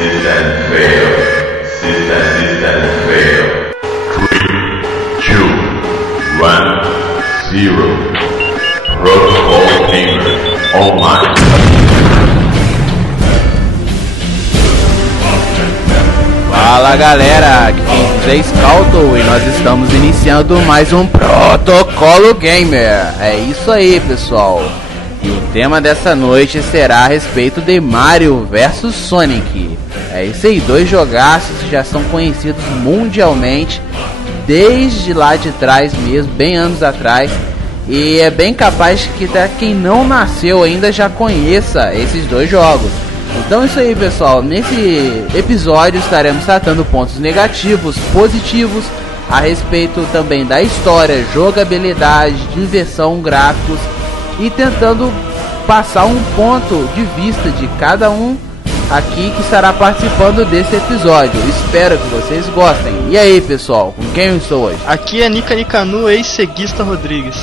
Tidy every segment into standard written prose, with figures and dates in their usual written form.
System fail. System fail. 3, 2, 1, 0. Protocol Gamer online. Fala galera, aqui é Scalto e nós estamos iniciando mais um Protocolo Gamer. É isso aí, pessoal. E o tema dessa noite será a respeito de Mario vs Sonic. É isso aí, dois jogaços que já são conhecidos mundialmente desde lá de trás mesmo, bem anos atrás. E é bem capaz que até quem não nasceu ainda já conheça esses dois jogos. Então é isso aí, pessoal, nesse episódio estaremos tratando pontos negativos, positivos, a respeito também da história, jogabilidade, diversão, gráficos e tentando passar um ponto de vista de cada um aqui que estará participando desse episódio. Espero que vocês gostem. E aí, pessoal, com quem eu estou hoje? Aqui é Nika Nikanu, ex-ceguista Rodrigues.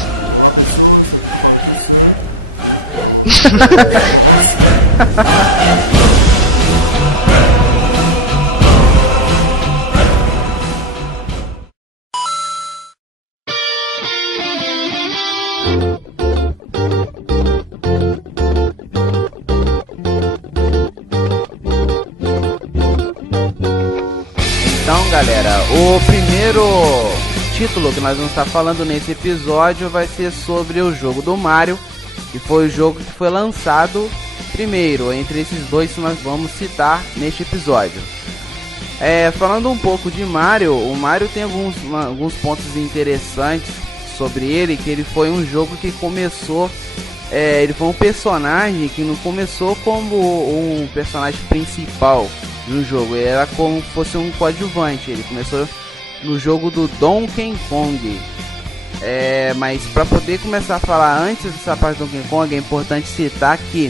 Então, galera, o primeiro título que nós vamos estar falando nesse episódio vai ser sobre o jogo do Mario, que foi o jogo que foi lançado primeiro. Entre esses dois que nós vamos citar neste episódio. Falando um pouco de Mario, o Mario tem alguns pontos interessantes sobre ele, que ele foi um jogo que começou... ele foi um personagem que não começou como um personagem principal no jogo, ele era como se fosse um coadjuvante. Ele começou no jogo do Donkey Kong. Mas para poder começar a falar antes dessa parte do Donkey Kong, é importante citar que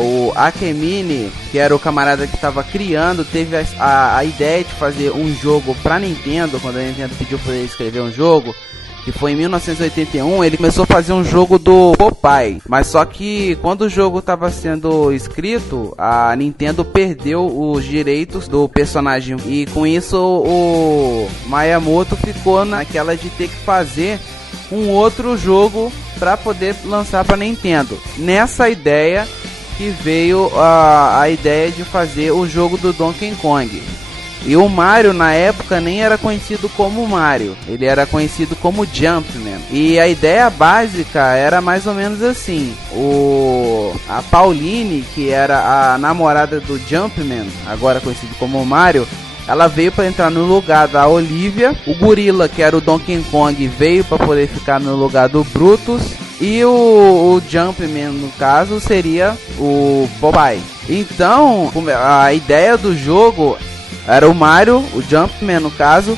o Akemine, que era o camarada que estava criando, teve a ideia de fazer um jogo para Nintendo. Quando a Nintendo pediu para ele escrever um jogo, que foi em 1981, ele começou a fazer um jogo do Popeye. Mas só que quando o jogo estava sendo escrito, a Nintendo perdeu os direitos do personagem. E com isso o Miyamoto ficou naquela de ter que fazer um outro jogo para poder lançar para Nintendo. Nessa ideia que veio a ideia de fazer o jogo do Donkey Kong. E o Mario na época nem era conhecido como Mario, ele era conhecido como Jumpman. E a ideia básica era mais ou menos assim: a Pauline, que era a namorada do Jumpman, agora conhecido como Mario, ela veio para entrar no lugar da Olivia. O gorila, que era o Donkey Kong, veio para poder ficar no lugar do Brutus. E o Jumpman, no caso, seria o Popeye. Então, a ideia do jogo era o Mario, o Jumpman no caso,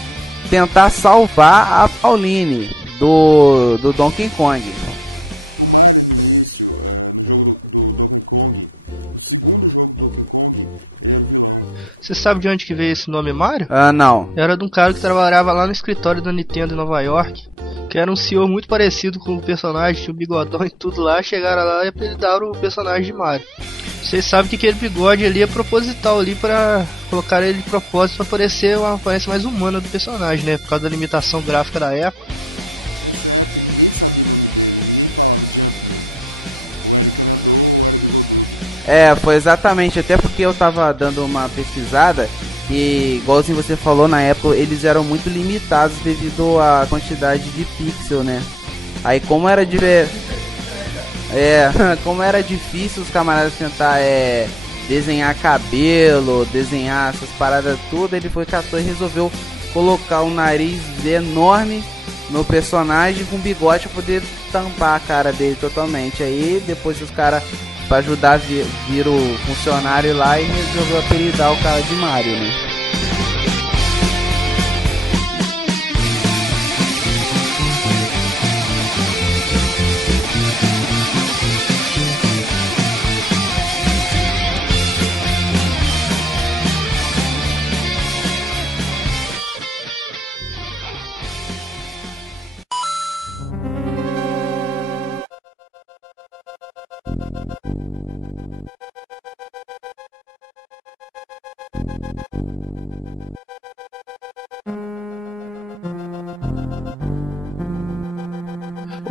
tentar salvar a Pauline do Donkey Kong. Você sabe de onde que veio esse nome Mario? Não. Era de um cara que trabalhava lá no escritório da Nintendo em Nova York, que era um senhor muito parecido com o personagem, tinha um bigodão e tudo lá. Chegaram lá e apelidaram o personagem de Mario. Vocês sabem que aquele bigode ali é proposital ali pra colocar ele de propósito pra parecer uma aparência mais humana do personagem, né? Por causa da limitação gráfica da época. Foi exatamente, até porque eu tava dando uma pesquisada e, igualzinho você falou, na época eles eram muito limitados devido à quantidade de pixel, né? Aí como era como era difícil os camaradas tentar desenhar cabelo, desenhar essas paradas tudo, ele catou e resolveu colocar um nariz enorme no personagem com bigode pra poder tampar a cara dele totalmente. Aí depois os caras, pra ajudar, viram o funcionário lá e resolveu apelidar o cara de Mario, né?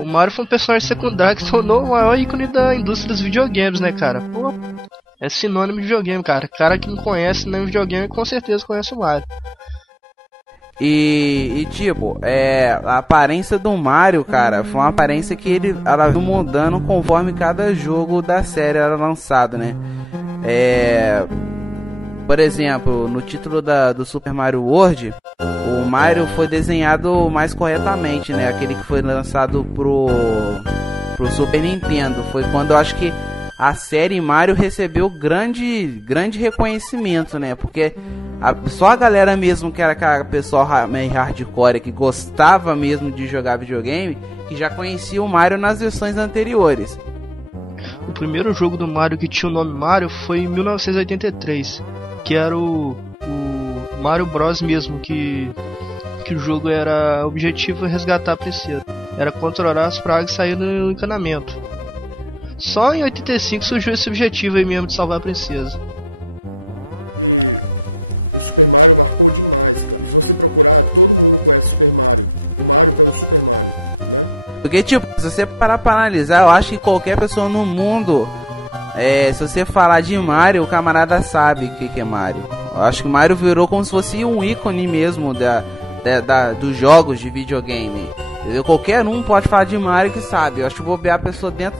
Mario foi um personagem secundário que se tornou o maior ícone da indústria dos videogames, né, cara? Pô, é sinônimo de videogame, cara. Cara que não conhece nenhum videogame com certeza conhece o Mario. E tipo, a aparência do Mario, cara, foi uma aparência que ela veio mudando conforme cada jogo da série era lançado, né? Por exemplo, no título do Super Mario World, o Mario foi desenhado mais corretamente, né? Aquele que foi lançado pro Super Nintendo. Foi quando eu acho que a série Mario recebeu grande reconhecimento, né? Porque só a galera mesmo que era aquela pessoal meio hardcore, que gostava mesmo de jogar videogame, que já conhecia o Mario nas versões anteriores. O primeiro jogo do Mario que tinha o nome Mario foi em 1983, que era o Mario Bros mesmo, que o jogo era objetivo resgatar a princesa. Era controlar as pragas e sair do encanamento. Só em 85 surgiu esse objetivo aí mesmo de salvar a princesa. Porque, tipo, se você parar pra analisar, eu acho que qualquer pessoa no mundo, se você falar de Mario, o camarada sabe o que é Mario. Eu acho que Mario virou como se fosse um ícone mesmo dos jogos de videogame. Entendeu? Qualquer um pode falar de Mario que sabe. Eu acho que bobear a pessoa dentro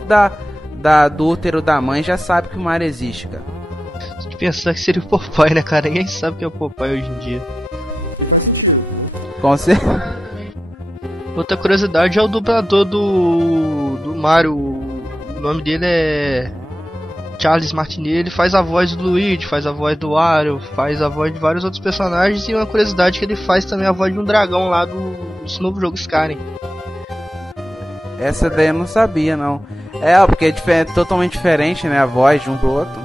do útero da mãe já sabe que o Mario existe, cara. Se pensar que seria o Popeye, né, cara? Ninguém sabe que é o Popeye hoje em dia. Com certeza. Outra curiosidade é o dublador do Mario. O nome dele é Charles Martinet. Ele faz a voz do Luigi, faz a voz do Wario, faz a voz de vários outros personagens. E uma curiosidade é que ele faz também a voz de um dragão lá desse novo jogo Skyrim. Essa daí eu não sabia, não. Porque é totalmente diferente, né, a voz de um pro outro.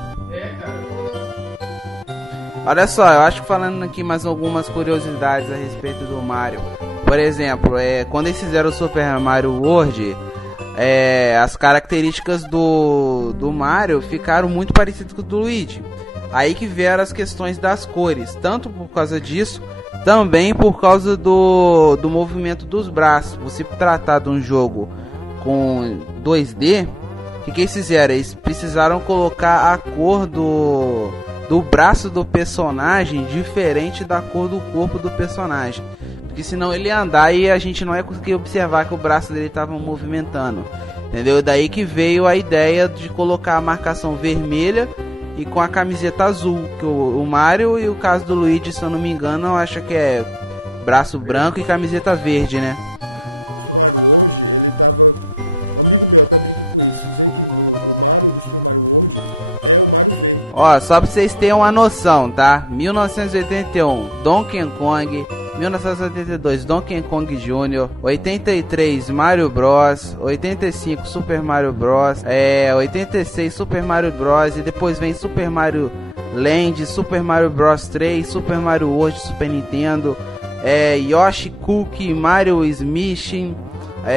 Olha só, eu acho que falando aqui mais algumas curiosidades a respeito do Mario. Por exemplo, quando eles fizeram o Super Mario World, as características do Mario ficaram muito parecidas com o do Luigi. Aí que vieram as questões das cores, tanto por causa disso, também por causa do movimento dos braços. Você tratar de um jogo com 2D, o que eles fizeram? Eles precisaram colocar a cor do braço do personagem diferente da cor do corpo do personagem. Porque senão ele ia andar e a gente não ia conseguir observar que o braço dele estava movimentando. Entendeu? Daí que veio a ideia de colocar a marcação vermelha e com a camiseta azul. Que o Mario e o caso do Luigi, se eu não me engano, eu acho que é braço branco e camiseta verde, né? Ó, só pra vocês terem uma noção, tá? 1981, Donkey Kong. 1982, Donkey Kong Jr. 83, Mario Bros. 85, Super Mario Bros. 86, Super Mario Bros. E depois vem Super Mario Land, Super Mario Bros 3, Super Mario World, Super Nintendo. Yoshi Cookie, Mario Smith,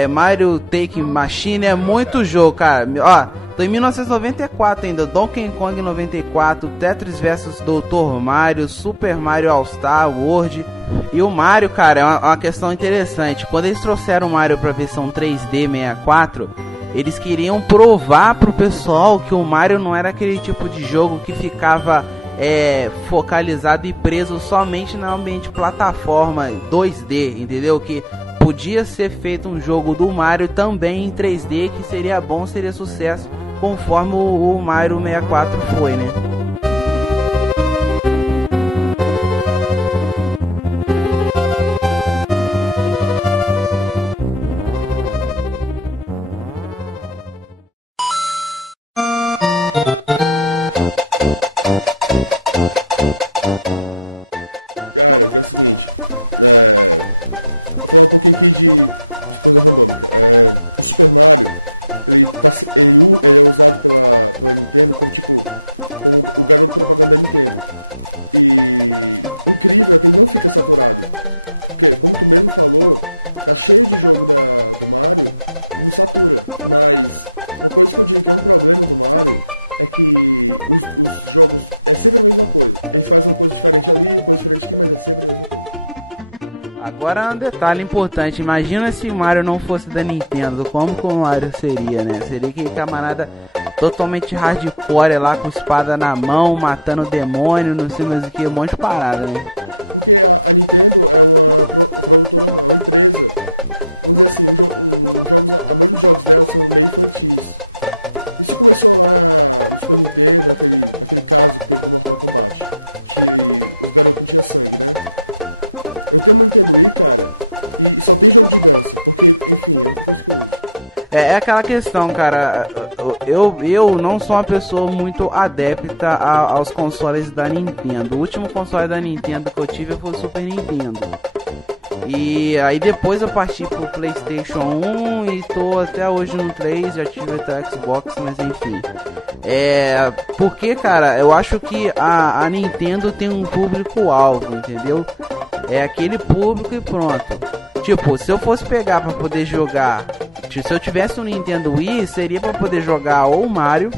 Mario Take Machine. É muito jogo, cara. Ó, tô em 1994 ainda. Donkey Kong 94, Tetris vs Dr. Mario, Super Mario All Star World. E o Mario, cara, é uma questão interessante. Quando eles trouxeram o Mario pra versão 3D 64, eles queriam provar pro pessoal que o Mario não era aquele tipo de jogo que ficava focalizado e preso somente no ambiente plataforma 2D, entendeu? Que podia ser feito um jogo do Mario também em 3D, que seria bom, seria sucesso, conforme o Mario 64 foi, né? Agora um detalhe importante, imagina se o Mario não fosse da Nintendo, como que o Mario seria, né? Seria aquele camarada totalmente hardcore lá, com espada na mão, matando o demônio, não sei mais o que, um monte de parada, né? É aquela questão, cara. Eu não sou uma pessoa muito adepta aos consoles da Nintendo. O último console da Nintendo que eu tive foi o Super Nintendo. E aí depois eu parti pro PlayStation 1 e tô até hoje no 3, já tive até Xbox, mas enfim. Porque, cara, eu acho que a Nintendo tem um público-alvo, entendeu? É aquele público e pronto. Tipo, se eu fosse pegar pra poder jogar, se eu tivesse um Nintendo Wii, seria pra poder jogar ou Mario,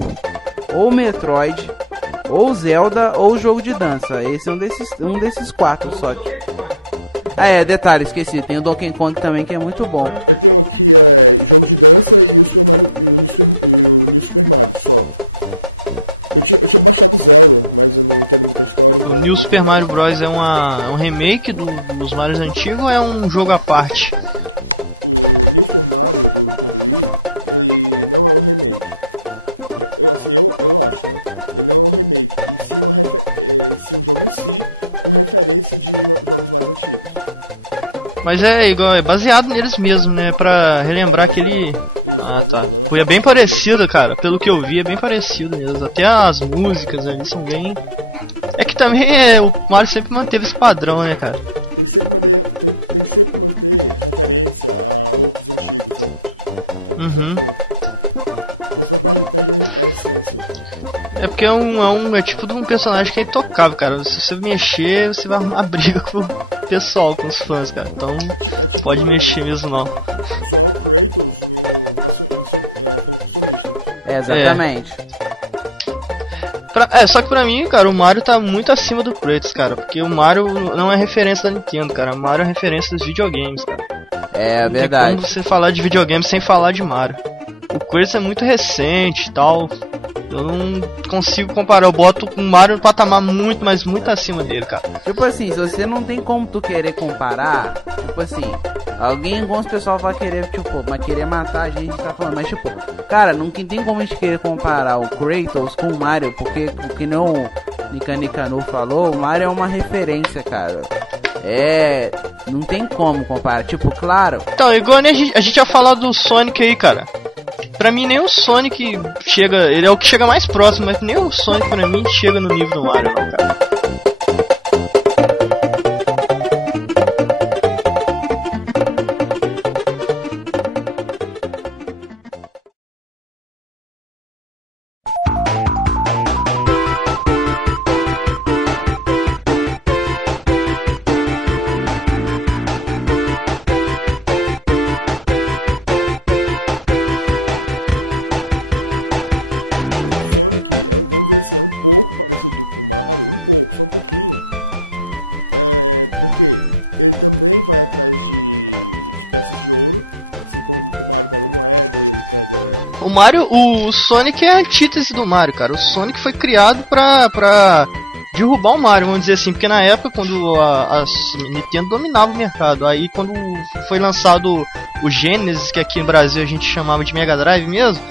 ou Metroid, ou Zelda, ou jogo de dança. Esse é um desses quatro só. Detalhe, esqueci, tem o Donkey Kong também, que é muito bom. O New Super Mario Bros. É um remake dos Marios antigos ou é um jogo à parte? Mas é igual, é baseado neles mesmo, né? Pra relembrar aquele... Ah, tá. Foi bem parecido, cara. Pelo que eu vi, é bem parecido mesmo. Até as músicas ali são bem... É que também o Mario sempre manteve esse padrão, né, cara? Uhum. É porque é tipo de um personagem que é intocável, cara. Se você mexer, você vai arrumar briga com o pessoal, com os fãs, cara. Então, pode mexer mesmo não. Exatamente. Só que pra mim, cara, o Mario tá muito acima do Kratos, cara. Porque o Mario não é referência da Nintendo, cara. O Mario é referência dos videogames, cara. É verdade. Não tem como você falar de videogame sem falar de Mario. O Kratos é muito recente e tal. Eu não consigo comparar, eu boto o Mario no patamar muito, mas muito acima dele, cara. Tipo assim, se você não tem como tu querer comparar, tipo assim, alguns pessoal vai querer, tipo, vai querer matar a gente, tá falando, mas tipo, cara, não tem como a gente querer comparar o Kratos com o Mario, porque o que não o Nicanicanu falou, o Mario é uma referência, cara. Não tem como comparar, tipo, claro. Então, igual a gente ia falar do Sonic aí, cara. Pra mim nem o Sonic chega, ele é o que chega mais próximo, mas nem o Sonic pra mim chega no nível do Mario, não, cara. O Sonic é a antítese do Mario, cara. O Sonic foi criado pra derrubar o Mario, vamos dizer assim. Porque na época, quando a Nintendo dominava o mercado, aí quando foi lançado o Genesis, que aqui no Brasil a gente chamava de Mega Drive mesmo,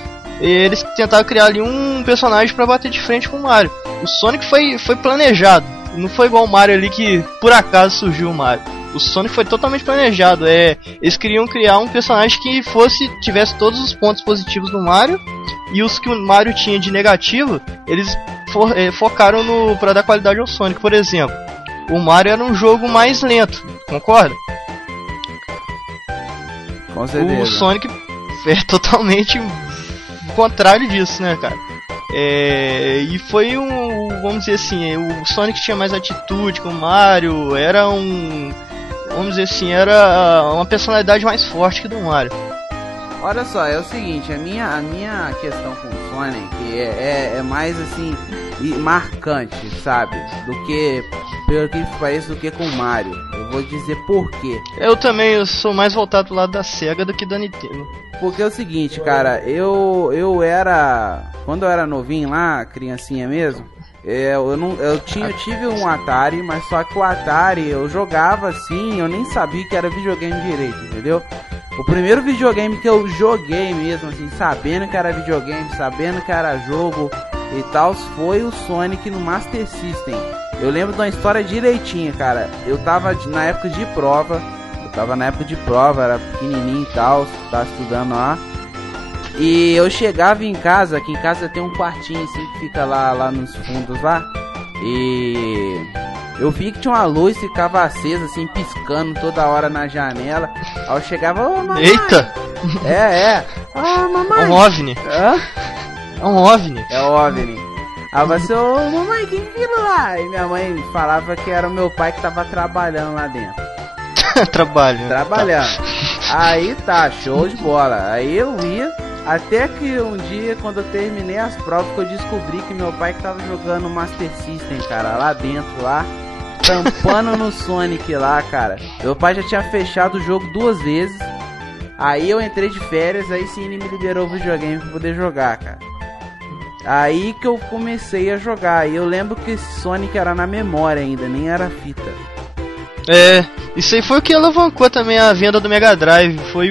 eles tentaram criar ali um personagem pra bater de frente com o Mario. O Sonic foi planejado. Não foi igual o Mario ali que por acaso surgiu o Mario. O Sonic foi totalmente planejado. Eles queriam criar um personagem que tivesse todos os pontos positivos do Mario, e os que o Mario tinha de negativo, eles focaram pra dar qualidade ao Sonic. Por exemplo, o Mario era um jogo mais lento, concorda? Com certeza. O Sonic é totalmente o contrário disso, né, cara? E foi vamos dizer assim, o Sonic tinha mais atitude que o Mario, vamos dizer assim, era uma personalidade mais forte que do Mario. Olha só, é o seguinte, a minha questão com o Sonic é mais assim, marcante, sabe? Do que, pelo que parece, do que com o Mario. Eu vou dizer por quê. Eu sou mais voltado pro lado da Sega do que da Nintendo. Porque é o seguinte, cara, eu era... Quando eu era novinho lá, criancinha mesmo, eu tive um Atari, mas só que o Atari eu jogava assim, eu nem sabia que era videogame direito, entendeu? O primeiro videogame que eu joguei mesmo, assim, sabendo que era videogame, sabendo que era jogo e tal, foi o Sonic no Master System. Eu lembro de uma história direitinha, cara. Eu tava na época de prova, era pequenininho e tal, tava estudando lá. E eu chegava em casa, aqui em casa tem um quartinho assim que fica lá nos fundos lá. E eu vi que tinha uma luz, ficava acesa assim, piscando toda hora na janela. Aí eu chegava, ô mamãe. Eita! Ah, mamãe. É um OVNI. Hã? É um OVNI. É o OVNI. Aí você, ô mamãe, que aquilo lá? E minha mãe falava que era o meu pai que tava trabalhando lá dentro. Trabalhando. Aí tá, show de bola. Aí eu ia, até que um dia, quando eu terminei as provas, que eu descobri que meu pai que tava jogando Master System, cara, lá dentro, lá, tampando no Sonic lá, cara. Meu pai já tinha fechado o jogo 2 vezes. Aí eu entrei de férias, aí sim ele me liberou o videogame pra poder jogar, cara. Aí que eu comecei a jogar. E eu lembro que esse Sonic era na memória ainda, nem era fita. Isso aí foi o que alavancou também a venda do Mega Drive. Foi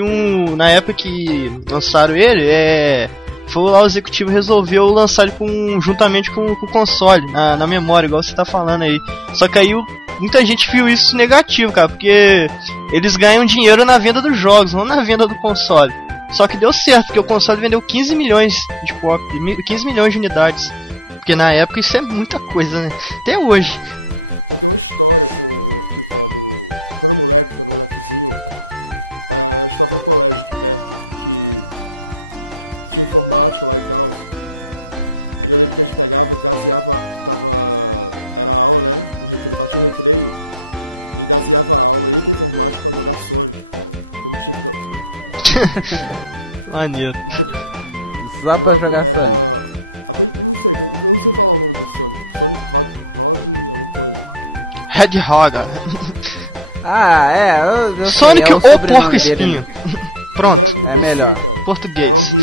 na época que lançaram ele, foi lá o executivo resolveu lançar ele juntamente com o console, na memória, igual você tá falando aí. Só que aí muita gente viu isso negativo, cara, porque eles ganham dinheiro na venda dos jogos, não na venda do console. Só que deu certo, porque o console vendeu 15 milhões de cópias, 15 milhões de unidades. Porque na época isso é muita coisa, né? Até hoje. Maneiro. Só pra jogar Sonic. Hedgehog. Eu Sonic sei, ou Porco Espinho. Pronto. É melhor. Português.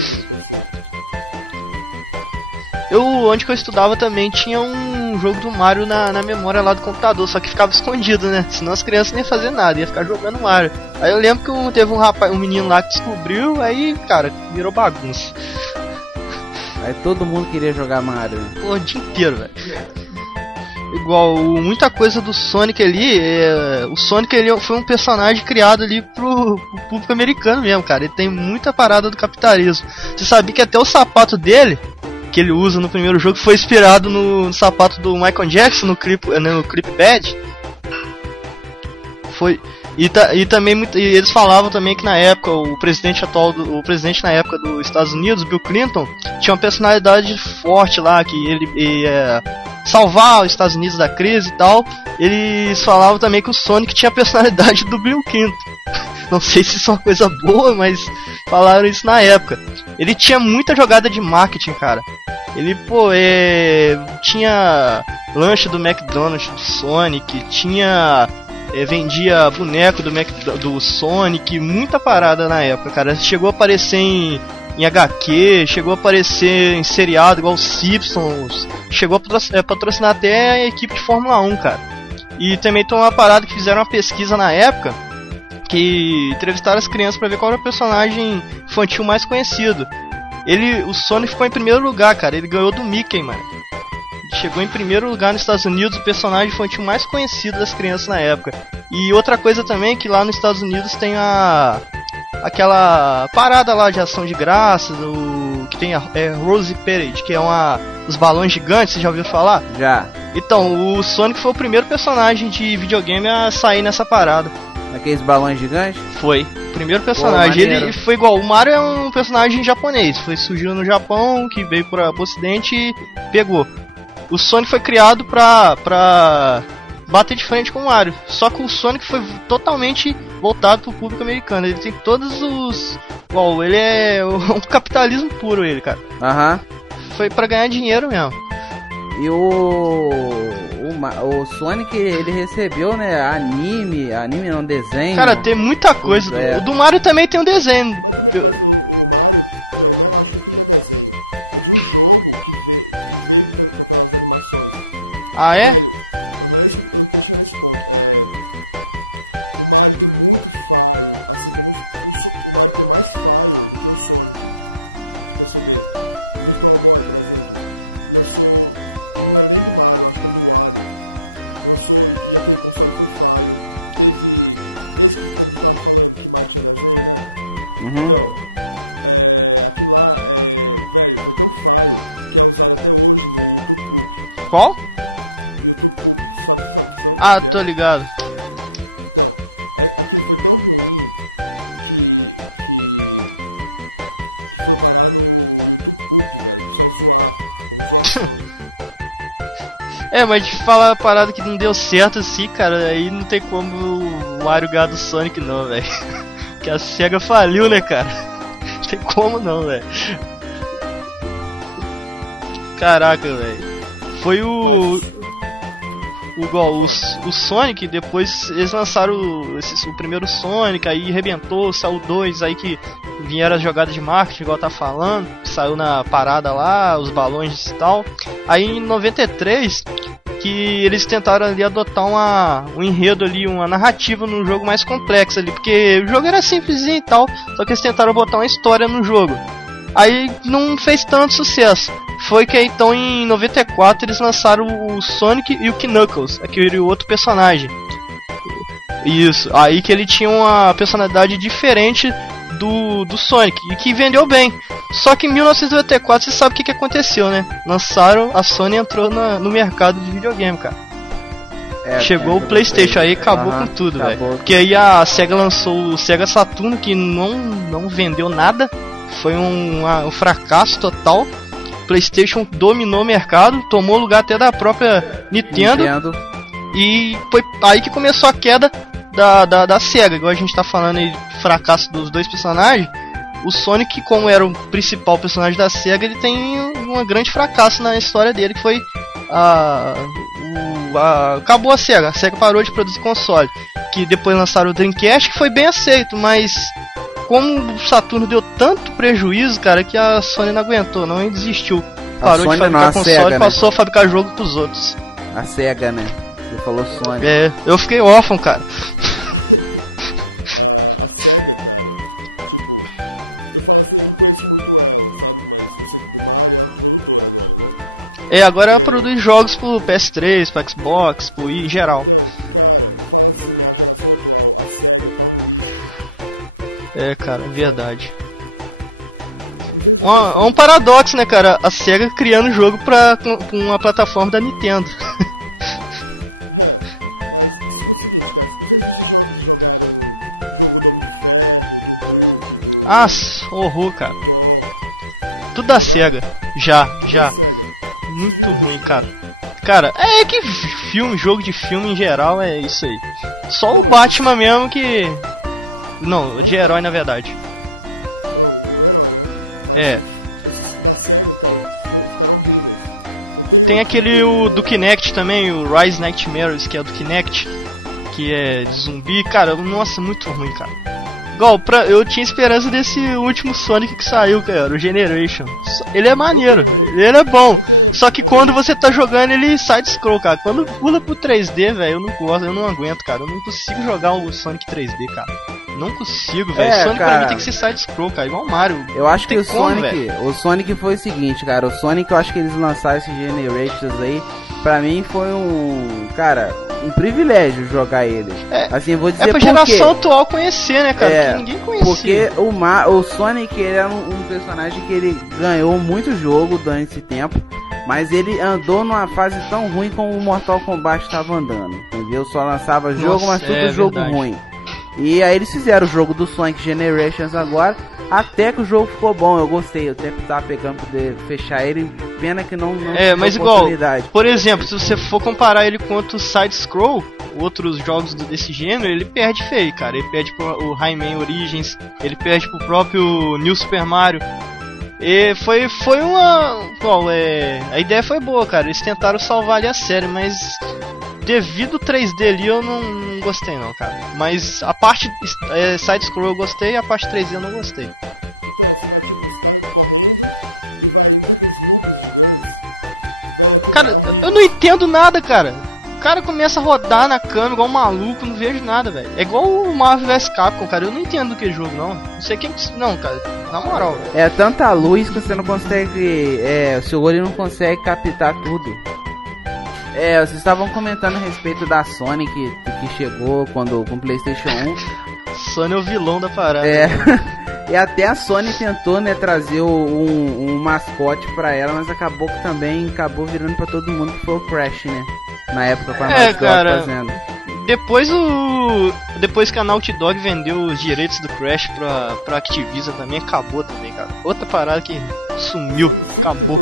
Onde que eu estudava também tinha um jogo do Mario na memória lá do computador, só que ficava escondido, né? Senão as crianças nem iam fazer nada, ia ficar jogando Mario. Aí eu lembro que teve um menino lá que descobriu, aí, cara, virou bagunça. Aí todo mundo queria jogar Mario. Pô, o dia inteiro, velho. Igual, muita coisa do Sonic ali, o Sonic ele foi um personagem criado ali pro público americano mesmo, cara. Ele tem muita parada do capitalismo. Você sabia que até o sapato dele, que ele usa no primeiro jogo, foi inspirado no sapato do Michael Jackson no clipe Bad? Foi. E também eles falavam também que na época o presidente na época dos Estados Unidos, Bill Clinton, tinha uma personalidade forte lá, que ele ia salvar os Estados Unidos da crise e tal. Eles falavam também que o Sonic tinha a personalidade do Bill Clinton. Não sei se isso é uma coisa boa, mas falaram isso na época. Ele tinha muita jogada de marketing, cara. Ele, tinha lanche do McDonald's do Sonic, vendia boneco do Sonic, muita parada na época, cara. Chegou a aparecer em HQ, chegou a aparecer em seriado igual os Simpsons, chegou a patrocinar até a equipe de Fórmula 1, cara. E também tem uma parada que fizeram uma pesquisa na época, que entrevistaram as crianças pra ver qual era o personagem infantil mais conhecido. O Sonic ficou em primeiro lugar, cara. Ele ganhou do Mickey, mano. Ele chegou em primeiro lugar nos Estados Unidos, o personagem infantil mais conhecido das crianças na época. E outra coisa também, que lá nos Estados Unidos tem aquela parada lá de ação de graças, que tem a Rose Parade, que é os balões gigantes, você já ouviu falar? Já. Então, o Sonic foi o primeiro personagem de videogame a sair nessa parada. Aqueles balões gigantes? Foi. Primeiro personagem. Ele foi igual. O Mario é um personagem japonês. Surgiu no Japão, que veio pro Ocidente e pegou. O Sonic foi criado pra bater de frente com o Mario. Só que o Sonic foi totalmente voltado pro público americano. Ele tem todos os... Igual, ele é um capitalismo puro, ele, cara. Aham. Foi pra ganhar dinheiro mesmo. E o Sonic, ele recebeu, né, anime não, desenho. Cara, tem muita coisa. É. O do Mario também tem um desenho. Ah, é? Uhum. Qual? Ah, tô ligado. É, mas de falar a parada que não deu certo assim, cara, aí não tem como o Mario ganhar do Sonic não, velho. Que a SEGA faliu, né, cara? Não tem como não, velho. Caraca, velho. Foi o Sonic, depois eles lançaram o primeiro Sonic, aí arrebentou, saiu o 2, aí que vieram as jogadas de marketing, igual tá falando, saiu na parada lá, os balões e tal. Aí em 93, que eles tentaram ali adotar um enredo ali, uma narrativa num jogo mais complexo ali, porque o jogo era simplesinho e tal, só que eles tentaram botar uma história no jogo. Aí não fez tanto sucesso. Foi que então em 94 eles lançaram o Sonic e o Knuckles, aquele outro personagem. Isso, aí que ele tinha uma personalidade diferente do Sonic, e que vendeu bem. Só que em 1994 você sabe o que aconteceu, né? Lançaram, a Sony entrou no mercado de videogame, cara. Chegou o PlayStation, aí acabou com tudo, velho. Porque aí a SEGA lançou o Sega Saturn, que não vendeu nada. Foi um fracasso total. PlayStation dominou o mercado, tomou lugar até da própria Nintendo. E foi aí que começou a queda da SEGA. Igual a gente tá falando aí, fracasso dos dois personagens. O Sonic, como era o principal personagem da SEGA, ele tem um grande fracasso na história dele, que foi acabou a SEGA parou de produzir console. Que depois lançaram o Dreamcast, que foi bem aceito, mas como o Saturno deu tanto prejuízo, cara, que a Sony não aguentou, não, e desistiu. Parou de fabricar console SEGA, e passou, né, a fabricar jogo pros outros. A SEGA, né? Você falou Sony. É, eu fiquei órfão, cara. Agora ela produz jogos pro PS3, pro Xbox, pro Wii em geral. Cara, verdade. Um paradoxo, né, cara? A SEGA criando jogo com uma plataforma da Nintendo. Horror, cara. Tudo da SEGA. Já. Muito ruim, cara. Cara, é que jogo de filme em geral é isso aí. Só o Batman mesmo que... Não, de herói na verdade. Tem aquele do Kinect também, o Rise Nightmares, que é do Kinect, que é de zumbi. Cara, nossa, muito ruim, cara. Igual, eu tinha esperança desse último Sonic que saiu, cara, o Generation. Ele é maneiro, ele é bom. Só que quando você tá jogando, ele side-scroll, cara. Quando pula pro 3D, velho, eu não gosto, eu não aguento, cara. Eu não consigo jogar o Sonic 3D, cara. Não consigo, velho. Sonic cara, pra mim tem que ser side-scroll, cara, igual o Mario. Eu acho que o Sonic foi o seguinte, cara. O Sonic, eu acho que eles lançaram esse Generations aí. Pra mim foi um privilégio jogar ele. Assim, eu vou dizer pra geração atual conhecer, né, cara? Porque ninguém conhecia. Porque o Sonic, ele era um personagem que ele ganhou muito jogo durante esse tempo. Mas ele andou numa fase tão ruim como o Mortal Kombat estava andando, entendeu? Só lançava jogo, mas tudo jogo ruim. E aí eles fizeram o jogo do Sonic Generations agora, até que o jogo ficou bom, eu gostei. Eu até tava pegando pra poder fechar ele, pena que não mas igual, por exemplo, se você for comparar ele com outros side-scroll, outros jogos desse gênero, ele perde feio, cara. Ele perde pro o Rayman Origins, ele perde pro próprio New Super Mario. E foi uma... Bom, a ideia foi boa, cara. Eles tentaram salvar ali a série, mas devido ao 3D ali eu não gostei não, cara. Mas a parte side-scroll eu gostei, a parte 3D eu não gostei. Cara, eu não entendo nada, cara. O cara começa a rodar na câmera igual um maluco, não vejo nada, velho. É igual o Marvel vs Capcom, cara. Eu não entendo do que jogo, não. Não sei quem... Não, cara. Na moral, velho. É tanta luz que você não consegue... o seu olho não consegue captar tudo. Vocês estavam comentando a respeito da Sony que chegou com o PlayStation 1. Sony é o vilão da parada. E até a Sony tentou, né, trazer um mascote pra ela, mas acabou virando pra todo mundo, que foi o Crash, né? Na época com a Naughty Dog fazendo. Depois que a Naughty Dog vendeu os direitos do Crash pra Activision também, acabou também, cara. Outra parada que sumiu, acabou.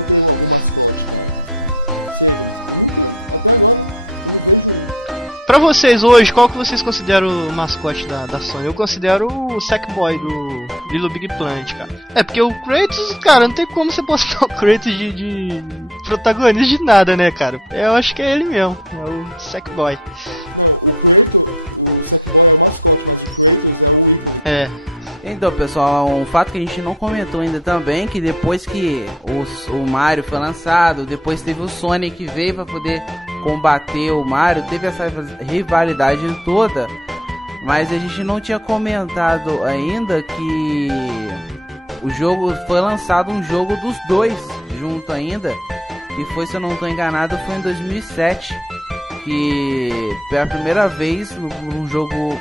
Pra vocês hoje, qual que vocês consideram o mascote da Sony? Eu considero o Sackboy do Little Big Planet, cara. Porque o Kratos, cara, não tem como você postar o Kratos de protagonista de nada, né, cara? Eu acho que é ele mesmo, é o Sackboy. Então, pessoal, um fato que a gente não comentou ainda também, que depois que o Mario foi lançado, depois teve o Sonic que veio para poder combater o Mario, teve essa rivalidade toda, mas a gente não tinha comentado ainda que o jogo foi lançado, um jogo dos dois junto ainda, que foi, se eu não estou enganado, foi em 2007, que pela primeira vez num jogo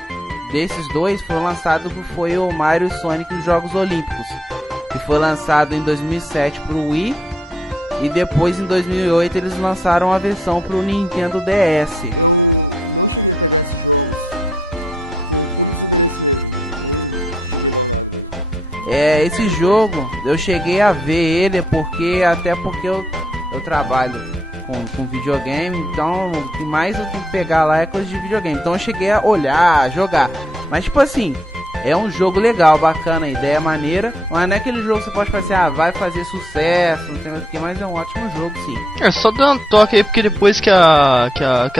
desses dois foi lançado, que foi o Mario e Sonic nos Jogos Olímpicos, que foi lançado em 2007 para o Wii, e depois em 2008 eles lançaram a versão para o Nintendo DS. Esse jogo eu cheguei a ver ele porque eu trabalho com videogame, então o que mais eu tenho que pegar lá é coisa de videogame. Então eu cheguei a olhar, a jogar. Mas tipo assim, é um jogo legal, bacana, a ideia é maneira, mas não é aquele jogo que você pode fazer, vai fazer sucesso, não sei o que, mas é um ótimo jogo, sim. Só dando um toque aí, porque depois que a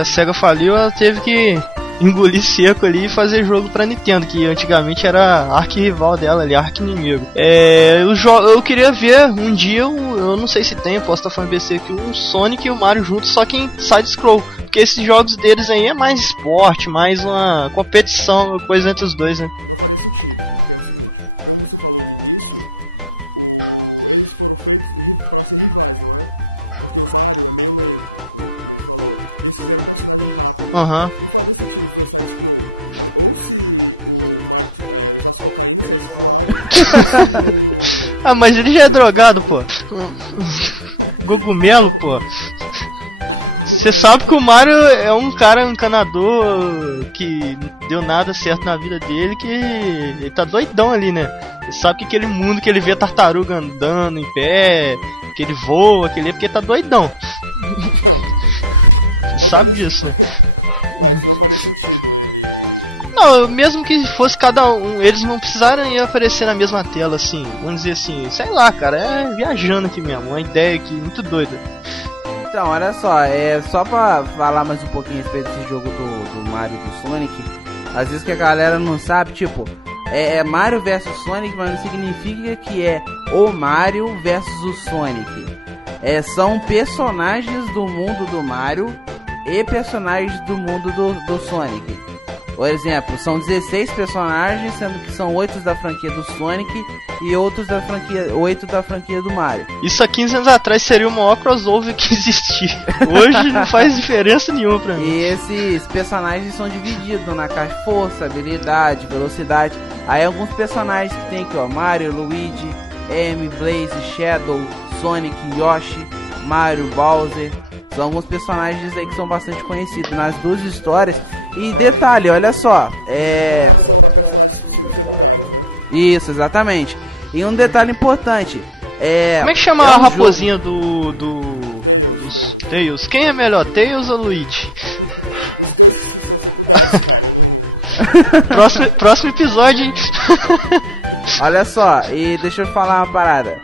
SEGA faliu, ela teve que engolir seco ali e fazer jogo pra Nintendo, que antigamente era arqui-rival dela ali, arqui-inimigo. Eu queria ver um dia, eu não sei se tem, eu posso estar falando BC aqui, um Sonic e o Mario juntos, só que em side-scroll. Porque esses jogos deles aí é mais esporte, mais uma competição, coisa entre os dois, né? Aham. Mas ele já é drogado, pô. Gogumelo, pô. Você sabe que o Mario é um cara encanador que não deu nada certo na vida dele, que ele tá doidão ali, né? Você sabe que aquele mundo que ele vê tartaruga andando em pé, que ele voa, porque ele tá doidão. Você sabe disso, né? Não, mesmo que fosse cada um, eles não precisaram ir aparecer na mesma tela, assim, vamos dizer assim, sei lá, cara, é viajando aqui mesmo, uma ideia aqui muito doida. Então, olha só, só pra falar mais um pouquinho a respeito desse jogo do Mario e do Sonic, às vezes que a galera não sabe, tipo, é Mario versus Sonic, mas não significa que é o Mario versus o Sonic. São personagens do mundo do Mario e personagens do mundo do Sonic. Por exemplo, são 16 personagens, sendo que são 8 da franquia do Sonic e 8 da franquia do Mario. Isso há 15 anos atrás seria o maior crossover que existia. Hoje não faz diferença nenhuma pra mim. E esses personagens são divididos na caixa de força, habilidade, velocidade. Aí alguns personagens que tem aqui, ó, Mario, Luigi, Amy, Blaze, Shadow, Sonic, Yoshi, Mario, Bowser. São alguns personagens aí que são bastante conhecidos nas duas histórias. E detalhe, olha só, Isso, exatamente. E um detalhe importante, como é que chama a raposinha dos Tails? Quem é melhor, Tails ou Luigi? próximo episódio, hein? Olha só, e deixa eu falar uma parada.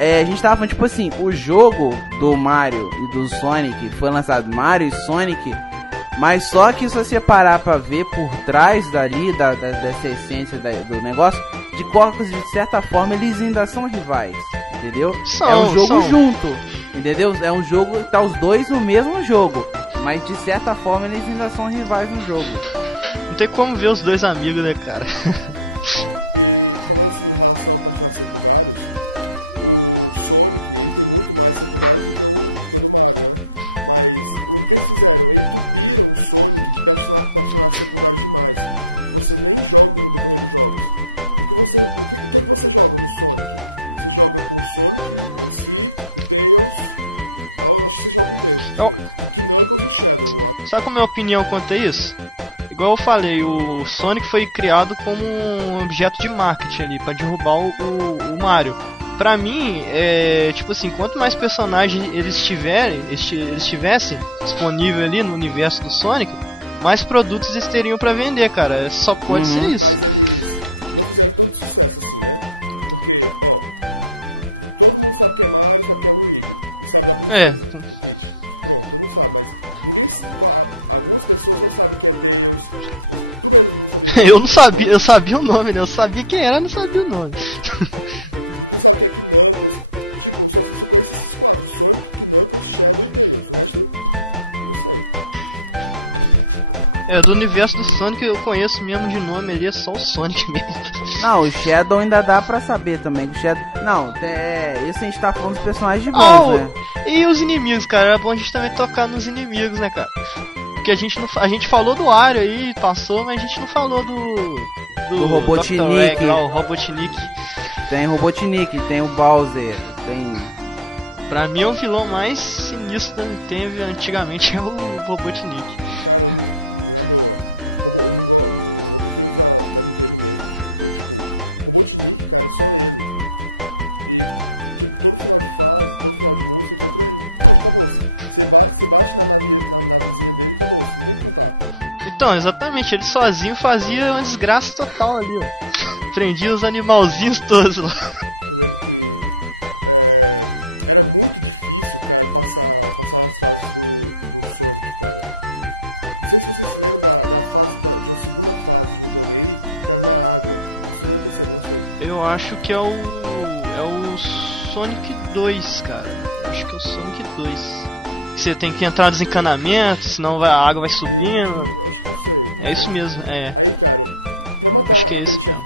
a gente tava falando, tipo assim, o jogo do Mario e do Sonic foi lançado Mario e Sonic, mas só que se você parar pra ver por trás dali, dessa essência do negócio, de certa forma eles ainda são rivais, entendeu? É um jogo junto, entendeu? É um jogo, tá os dois no mesmo jogo, mas de certa forma eles ainda são rivais no jogo. Não tem como ver os dois amigos, né, cara? Sabe qual é a minha opinião quanto a isso? Igual eu falei, o Sonic foi criado como um objeto de marketing ali, pra derrubar o Mario. Pra mim, tipo assim, quanto mais personagens eles tivessem disponível ali no universo do Sonic, mais produtos eles teriam pra vender, cara. Só pode ser isso. Eu não sabia, eu sabia o nome, né? Eu sabia quem era, não sabia o nome. Do universo do Sonic eu conheço mesmo de nome ali, é só o Sonic mesmo. Não, o Shadow ainda dá pra saber também. O Shadow... Não, isso a gente tá falando dos personagens bons, né? E os inimigos, cara, era bom a gente também tocar nos inimigos, né, cara? Porque a gente falou do Wario aí, passou, mas a gente não falou do Robotnik. O Robotnik. Tem o Robotnik, tem o Bowser, tem... Pra mim, o vilão mais sinistro que teve antigamente é o Robotnik. Então, exatamente, ele sozinho fazia uma desgraça total ali, ó. Prendia os animalzinhos todos lá. Eu acho que é o Sonic 2, cara. Eu acho que é o Sonic 2. Você tem que entrar nos encanamentos, senão a água vai subindo. É isso mesmo, acho que é esse mesmo.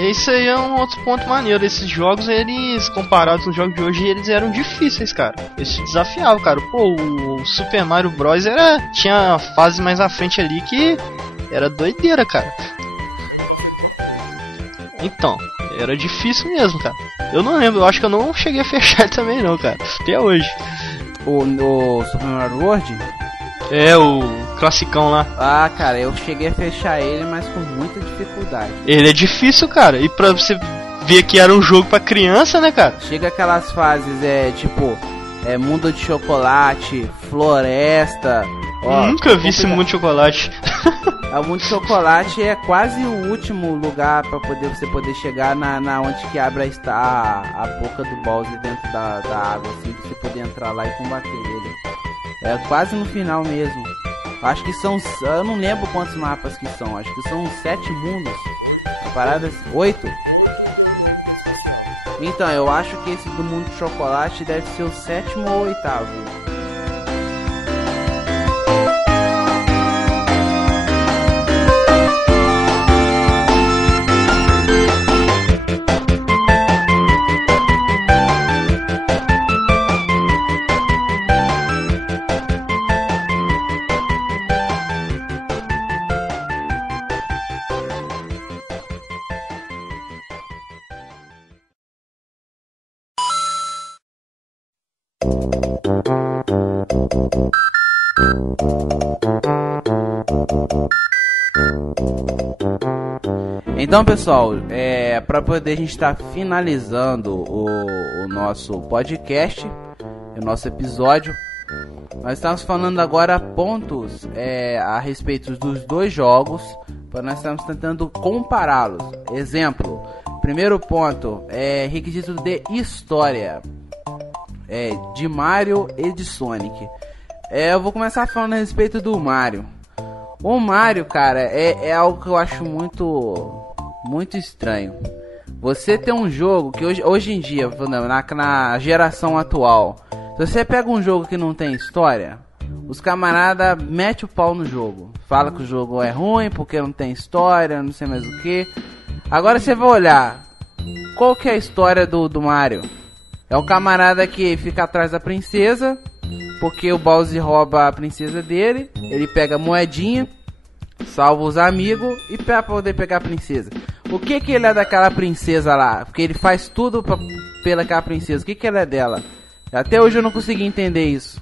Esse aí é um outro ponto maneiro. Esses jogos, eles, comparados com os jogos de hoje, eles eram difíceis, cara. Eles te desafiavam, cara. Pô, o Super Mario Bros. Tinha fase mais à frente ali que era doideira, cara. Então, era difícil mesmo, cara. Eu não lembro, eu acho que eu não cheguei a fechar também não, cara. Até hoje. O Super Mario World? O classicão lá. Ah, cara, eu cheguei a fechar ele, mas com muita dificuldade. Ele é difícil, cara. E pra você ver que era um jogo pra criança, né, cara? Chega aquelas fases, tipo... mundo de chocolate, floresta... Nunca vi esse mundo de chocolate. O mundo de chocolate é quase o último lugar pra você poder chegar na onde que abre a boca do Bowser dentro da água, assim, pra você poder entrar lá e combater ele. É quase no final mesmo. Acho que são... Eu não lembro quantos mapas que são. Acho que são 7 mundos. A parada... 8? Então, eu acho que esse do mundo de chocolate deve ser o 7º ou 8º. Então, pessoal, para poder a gente estar finalizando o nosso podcast, o nosso episódio, nós estamos falando agora pontos a respeito dos dois jogos, para nós estamos tentando compará-los. Exemplo, primeiro ponto é requisito de história, de Mario e de Sonic. Eu vou começar falando a respeito do Mario. O Mario, cara, é algo que eu acho muito estranho. Você tem um jogo que hoje em dia, na geração atual, se você pega um jogo que não tem história, os camaradas metem o pau no jogo. Fala que o jogo é ruim porque não tem história, não sei mais o que. Agora você vai olhar, qual que é a história do Mario? É o camarada que fica atrás da princesa, porque o Bowser rouba a princesa dele, ele pega a moedinha, salva os amigos e pra poder pegar a princesa. O que ele é daquela princesa lá? Porque ele faz tudo pela aquela princesa. O que ele é dela? Até hoje eu não consegui entender isso.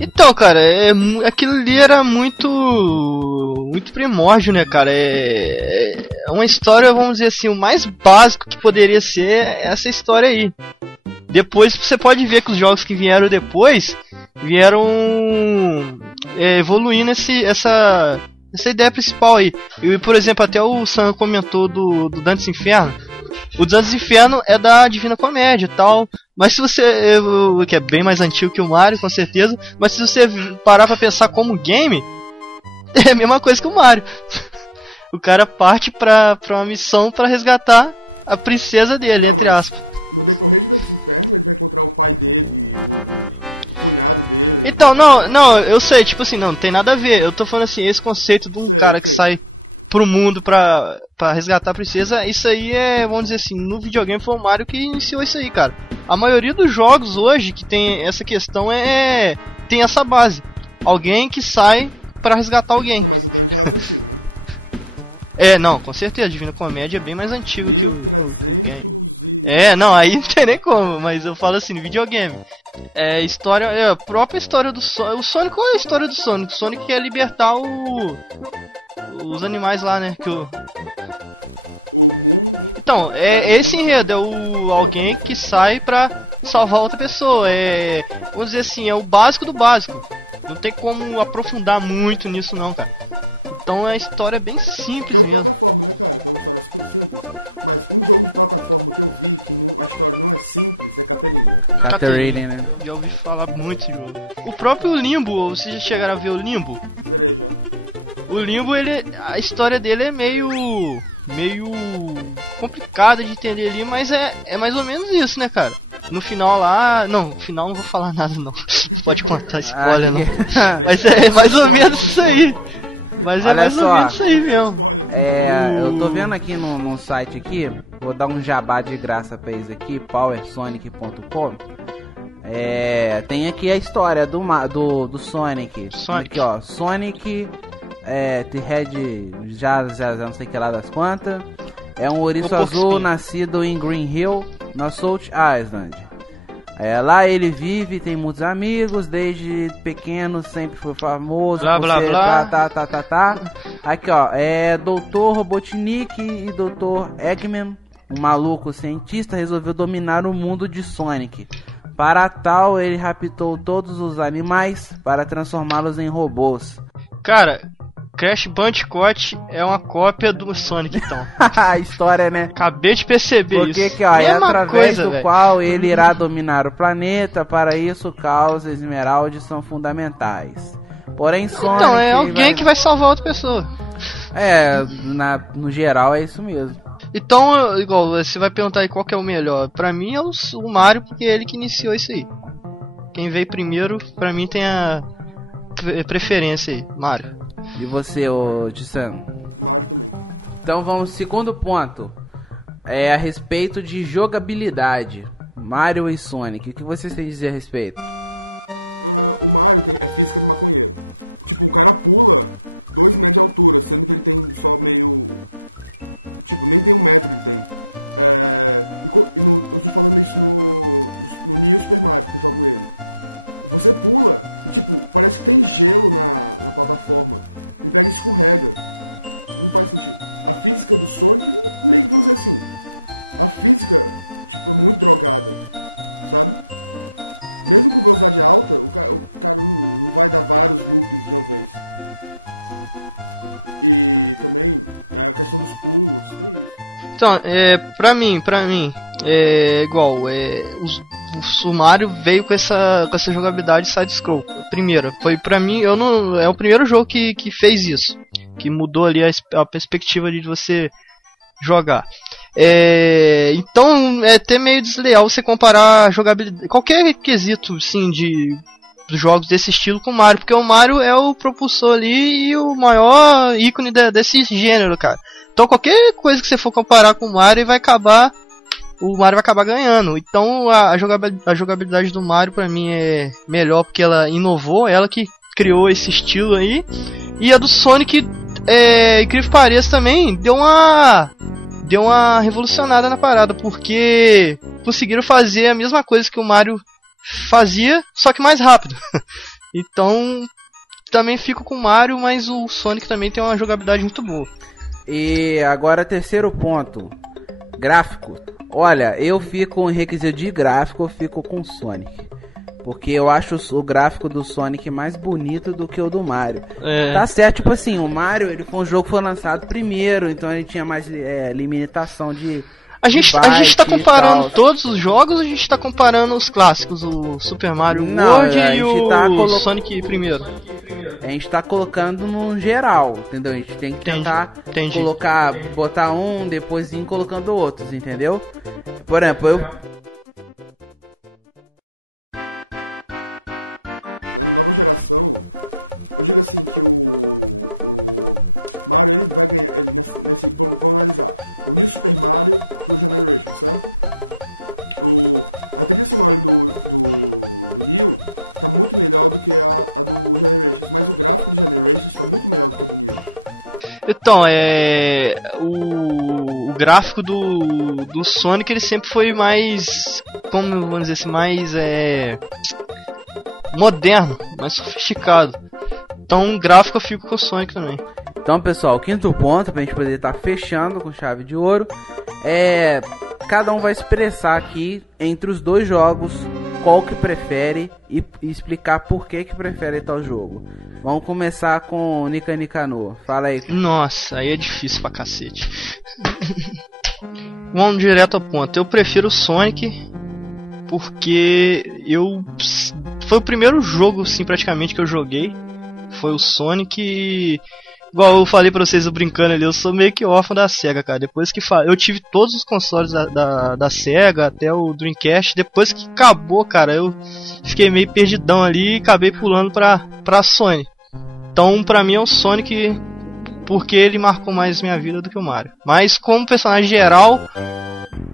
Então, cara, aquilo ali era muito primórdio, né, cara? É uma história, vamos dizer assim, o mais básico que poderia ser essa história aí. Depois você pode ver que os jogos que vieram depois vieram evoluindo essa ideia principal aí. E, por exemplo, até o Sam comentou do Dantes Inferno. O Dantes Inferno é da Divina Comédia e tal. Mas se você... que é bem mais antigo que o Mario, com certeza. Mas se você parar pra pensar como game, é a mesma coisa que o Mario. O cara parte pra uma missão pra resgatar a princesa dele, entre aspas. Então, não, eu sei, tipo assim, não tem nada a ver. Eu tô falando assim, esse conceito de um cara que sai pro mundo pra resgatar a princesa, isso aí vamos dizer assim, no videogame foi o Mario que iniciou isso aí, cara. A maioria dos jogos hoje que tem essa questão tem essa base. Alguém que sai pra resgatar alguém. Não, com certeza, Divina Comédia é bem mais antigo que o game. Não, aí não tem nem como, mas eu falo assim, no videogame. A própria história do Sonic. O Sonic, qual é a história do Sonic? O Sonic quer libertar os animais lá, né? Então, esse enredo, alguém que sai pra salvar outra pessoa. Vamos dizer assim, é o básico do básico. Não tem como aprofundar muito nisso não, cara. Então a história é bem simples mesmo. Catarina, né? Já ouvi falar muito desse jogo. O próprio Limbo, vocês já chegaram a ver o Limbo? O Limbo, a história dele é meio complicada de entender ali, mas é mais ou menos isso, né, cara? No final lá... Não, no final não vou falar nada, não. Pode contar spoiler, não. Mas é mais ou menos isso aí. Mas olha é mais só, ou menos isso aí mesmo. Eu tô vendo aqui no site aqui, vou dar um jabá de graça pra eles aqui, powersonic.com. Tem aqui a história do Sonic. Aqui, ó, Sonic, The Red, já não sei que lá das quantas. É um ouriço azul nascido em Green Hill, na South Island. Lá ele vive, tem muitos amigos, desde pequeno sempre foi famoso. Blá, blá, blá. Tá. Aqui, ó, Dr. Robotnik e Dr. Eggman, um maluco cientista, resolveu dominar o mundo de Sonic. Para tal, ele raptou todos os animais para transformá-los em robôs. Cara, Crash Bandicoot é uma cópia do Sonic, então. A história, né? Acabei de perceber isso. Porque, ó, através do qual ele irá dominar o planeta. Para isso, Caos e Esmeralda são fundamentais. Porém, Sonic... Então, é alguém que vai salvar outra pessoa. No geral é isso mesmo. Então, igual, você vai perguntar aí qual que é o melhor. Pra mim é o Mario, porque é ele que iniciou isso aí. Quem veio primeiro, pra mim tem a preferência aí, Mario. E você, ô Tissan? Então vamos, segundo ponto. A respeito de jogabilidade. Mario e Sonic. O que vocês têm a dizer a respeito? Então, pra mim, é igual, o Mario veio com essa jogabilidade side-scroll. Primeiro, foi pra mim, é o primeiro jogo que fez isso, que mudou ali a perspectiva de você jogar. Então, é até meio desleal você comparar a jogabilidade, qualquer quesito, assim, dos jogos desse estilo com o Mario, porque o Mario é o propulsor ali e o maior ícone desse gênero, cara. Então qualquer coisa que você for comparar com o Mario vai acabar ganhando. Então a jogabilidade do Mario pra mim é melhor porque ela inovou, ela que criou esse estilo aí. E a do Sonic, incrível que pareça também, deu uma revolucionada na parada, porque conseguiram fazer a mesma coisa que o Mario fazia, só que mais rápido. Então também fico com o Mario, mas o Sonic também tem uma jogabilidade muito boa. E agora terceiro ponto, gráfico. Olha, eu fico em requisito de gráfico, eu fico com o Sonic, porque eu acho o gráfico do Sonic mais bonito do que o do Mario. Tá certo, tipo assim, o Mario ele foi um jogo que foi lançado primeiro, então ele tinha mais limitação de... A gente tá comparando todos os jogos ou a gente tá comparando os clássicos, o Super Mario World e o Sonic primeiro? A gente tá colocando no geral, entendeu? A gente tem que tentar botar um, depois ir colocando outros, entendeu? Por exemplo, Então, o gráfico do Sonic ele sempre foi mais, como vamos dizer assim, mais moderno, mais sofisticado. Então, o gráfico eu fico com o Sonic também. Então, pessoal, quinto ponto pra gente poder estar fechando com chave de ouro cada um vai expressar aqui entre os dois jogos qual que prefere e explicar por que prefere tal jogo. Vamos começar com o Nika Nikano. Fala aí. Nossa, aí é difícil pra cacete. Vamos direto ao ponto. Eu prefiro o Sonic porque foi o primeiro jogo, assim, praticamente que eu joguei. Foi o Sonic. Igual eu falei pra vocês, eu brincando ali, eu sou meio que órfão da SEGA, cara. Depois que eu tive todos os consoles da SEGA, até o Dreamcast. Depois que acabou, cara, eu fiquei meio perdidão ali e acabei pulando pra Sony. Então, pra mim é o Sonic porque ele marcou mais minha vida do que o Mario. Mas como personagem geral,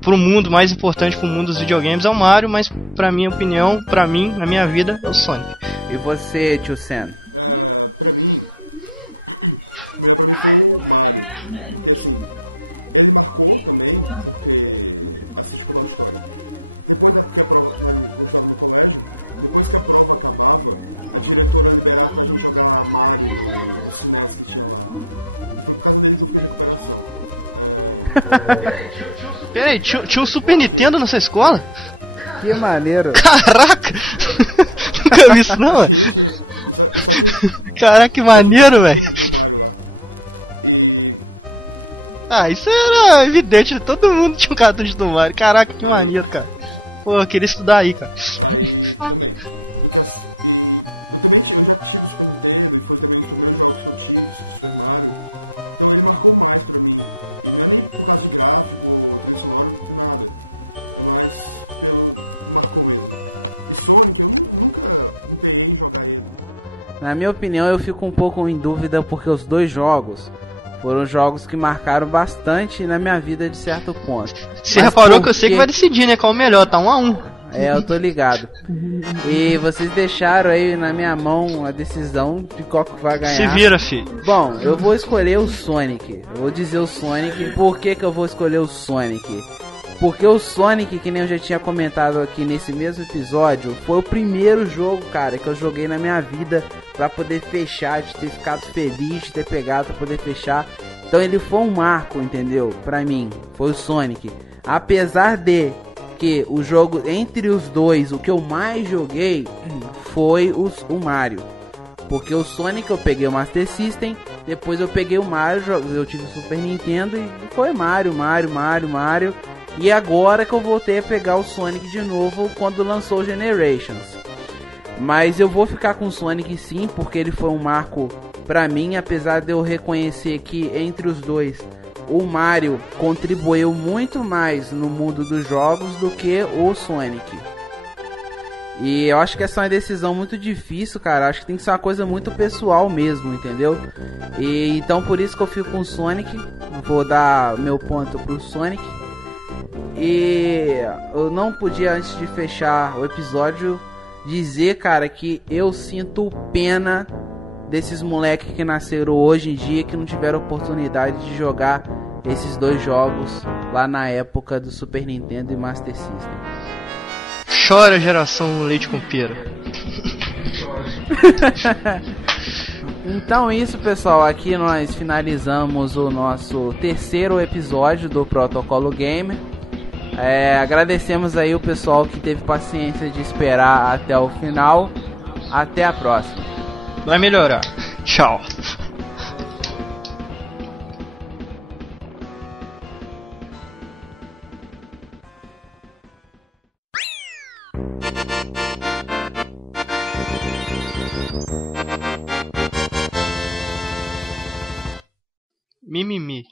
pro mundo, mais importante pro mundo dos videogames é o Mario, mas pra minha opinião, pra mim, na minha vida, é o Sonic. E você, tio Sen? Peraí, tinha um Super Nintendo nessa escola? Que maneiro! Caraca! Nunca vi isso não, velho. Caraca, que maneiro, velho. Ah, isso era evidente, todo mundo tinha um cartucho do Mario. Caraca, que maneiro, cara. Pô, eu queria estudar aí, cara. Na minha opinião, eu fico um pouco em dúvida porque os dois jogos foram jogos que marcaram bastante na minha vida de certo ponto. Você reparou que eu sei que vai decidir, né? Qual é o melhor, tá 1-1. Eu tô ligado. E vocês deixaram aí na minha mão a decisão de qual que vai ganhar. Se vira, filho. Bom, eu vou escolher o Sonic. Eu vou dizer o Sonic. Por que eu vou escolher o Sonic? Porque o Sonic, que nem eu já tinha comentado aqui nesse mesmo episódio, foi o primeiro jogo, cara, que eu joguei na minha vida pra poder fechar, de ter ficado feliz, de ter pegado pra poder fechar. Então ele foi um marco, entendeu? Pra mim, foi o Sonic. Apesar de que o jogo, entre os dois, o que eu mais joguei foi o Mario. Porque o Sonic eu peguei o Master System, depois eu peguei o Mario, eu tive o Super Nintendo e foi Mario. E agora que eu voltei a pegar o Sonic de novo quando lançou o Generations. Mas eu vou ficar com o Sonic sim, porque ele foi um marco pra mim, apesar de eu reconhecer que entre os dois o Mario contribuiu muito mais no mundo dos jogos do que o Sonic. E eu acho que essa é uma decisão muito difícil, cara. Acho que tem que ser uma coisa muito pessoal mesmo, entendeu? E então por isso que eu fico com o Sonic. Vou dar meu ponto pro Sonic. E eu não podia, antes de fechar o episódio, dizer, cara, que eu sinto pena desses moleques que nasceram hoje em dia, que não tiveram oportunidade de jogar esses dois jogos lá na época do Super Nintendo e Master System. Chora, geração leite com pera. Então isso, pessoal, aqui nós finalizamos o nosso terceiro episódio do Protocolo Gamer. Agradecemos aí o pessoal que teve paciência de esperar até o final. Até a próxima. Vai melhorar. Tchau. Mimimi.